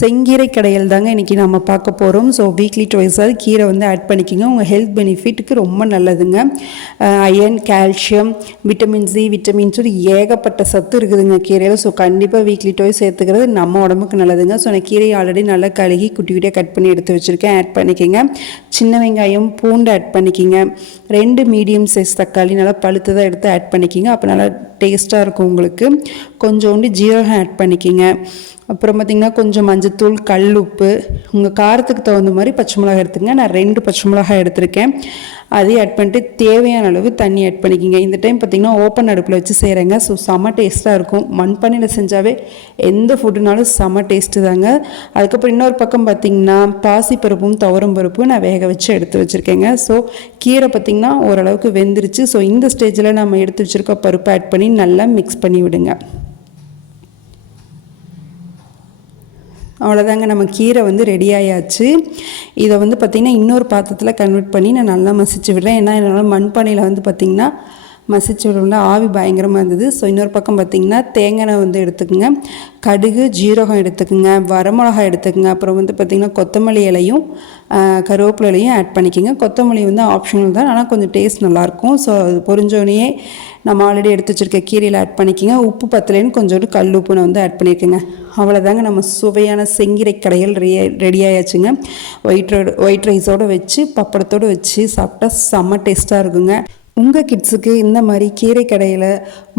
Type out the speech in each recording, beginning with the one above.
செங்கீரை கடையில் தாங்க இன்றைக்கி நம்ம பார்க்க போகிறோம். ஸோ வீக்லி ட்வைஸாக கீரை வந்து ஆட் பண்ணிக்கோங்க. உங்கள் ஹெல்த் பெனிஃபிட்டுக்கு ரொம்ப நல்லதுங்க. Iron, calcium, vitamin C, vitamin சொல்லி ஏகப்பட்ட சத்து இருக்குதுங்க கீரையில். ஸோ கண்டிப்பாக வீக்லி ட்வைஸ் சேர்த்துக்கிறது நம்ம உடம்புக்கு நல்லதுங்க. ஸோ நான் கீரையை ஆல்ரெடி நல்லா கழுகி குட்டி குட்டியாக கட் பண்ணி எடுத்து வச்சுருக்கேன். ஆட் பண்ணிக்கோங்க. சின்ன வெங்காயம், பூண்டு ஆட் பண்ணிக்கிங்க. 2 மீடியம் சைஸ் தக்காளி நல்லா பழுத்ததாக எடுத்து ஆட் பண்ணிக்கிங்க. அப்போ நல்லா டேஸ்ட்டாக இருக்கும் உங்களுக்கு. கொஞ்சோண்டு ஜீரகம் ஆட் பண்ணிக்கிங்க. அப்புறம் பார்த்திங்கன்னா கொஞ்சம் மஞ்சத்தூள், கல் உப்பு, உங்கள் காரத்துக்கு தகுந்த மாதிரி பச்சை மிளகாய் எடுத்துங்க. நான் 2 பச்சை மிளகாய் எடுத்திருக்கேன். அதையும் ஆட் பண்ணிட்டு தேவையான அளவு தண்ணி ஆட் பண்ணிக்கிங்க. இந்த டைம் பார்த்திங்கன்னா ஓப்பன் அடுப்பில் வச்சு செய்கிறேங்க. ஸோ செம்ம டேஸ்ட்டாக இருக்கும். மண்பானையில் செஞ்சாவே எந்த ஃபுட்டுனாலும் செம்ம டேஸ்ட்டு தாங்க. அதுக்கப்புறம் இன்னொரு பக்கம் பார்த்திங்கன்னா பாசிப்பருப்பும் துவரம் பருப்பும் நான் வேக வச்சு எடுத்து வச்சுருக்கேங்க. ஸோ கீரை பார்த்திங்கன்னா ஓரளவுக்கு வெந்துருச்சு. ஸோ இந்த ஸ்டேஜில் நம்ம எடுத்து வச்சுருக்க பருப்பை ஆட் பண்ணி நல்லா மிக்ஸ் பண்ணி விடுங்க. அவ்வளோதாங்க, நம்ம கீரை வந்து ரெடி ஆயாச்சு. இதை வந்து பார்த்திங்கன்னா இன்னொரு பாத்திரத்தில் கன்வெர்ட் பண்ணி நான் நல்லா மசிச்சு விடுறேன். ஏன்னா என்னால் மண்பானையில் வந்து பார்த்திங்கன்னா மசிச்சு விடல, ஆவி பயங்கரமாக இருந்தது. ஸோ இன்னொரு பக்கம் பார்த்திங்கன்னா தேங்காய் வந்து எடுத்துக்கோங்க, கடுகு, ஜீரகம் எடுத்துக்கோங்க, வரமிளகாய் எடுத்துக்கோங்க. அப்புறம் வந்து பார்த்திங்கன்னா கொத்தமல்லி இலையும் கருவேப்பிலை இலையும் ஆட் பண்ணிக்கோங்க. கொத்தமல்லி வந்து ஆப்ஷனல் தான், ஆனால் கொஞ்சம் டேஸ்ட் நல்லாயிருக்கும். ஸோ அது பொரிஞ்சோடனே நம்ம ஆல்ரெடி எடுத்து வச்சுருக்க கீரையில் ஆட் பண்ணிக்கோங்க. உப்பு பத்தலைன்னு கொஞ்சோண்டு கல் உப்பு நான் வந்து ஆட் பண்ணியிருக்கேங்க. அவ்வளோதாங்க, நம்ம சுவையான செங்கீரை கடைகள் ரெடி ஆயாச்சுங்க. ஒயிட் ரைஸோடு வச்சு பப்படத்தோடு வச்சு சாப்பிட்டா செம்ம டேஸ்ட்டாக இருக்குங்க. உங்கள் கிட்ஸுக்கு இந்த மாதிரி கீரை கடையில்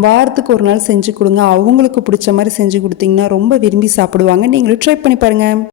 வாரத்துக்கு ஒரு நாள் செஞ்சு கொடுங்க. அவங்களுக்கு பிடிச்ச மாதிரி செஞ்சு கொடுத்தீங்கன்னா ரொம்ப விரும்பி சாப்பிடுவாங்க. நீங்களும் ட்ரை பண்ணி பாருங்கள்.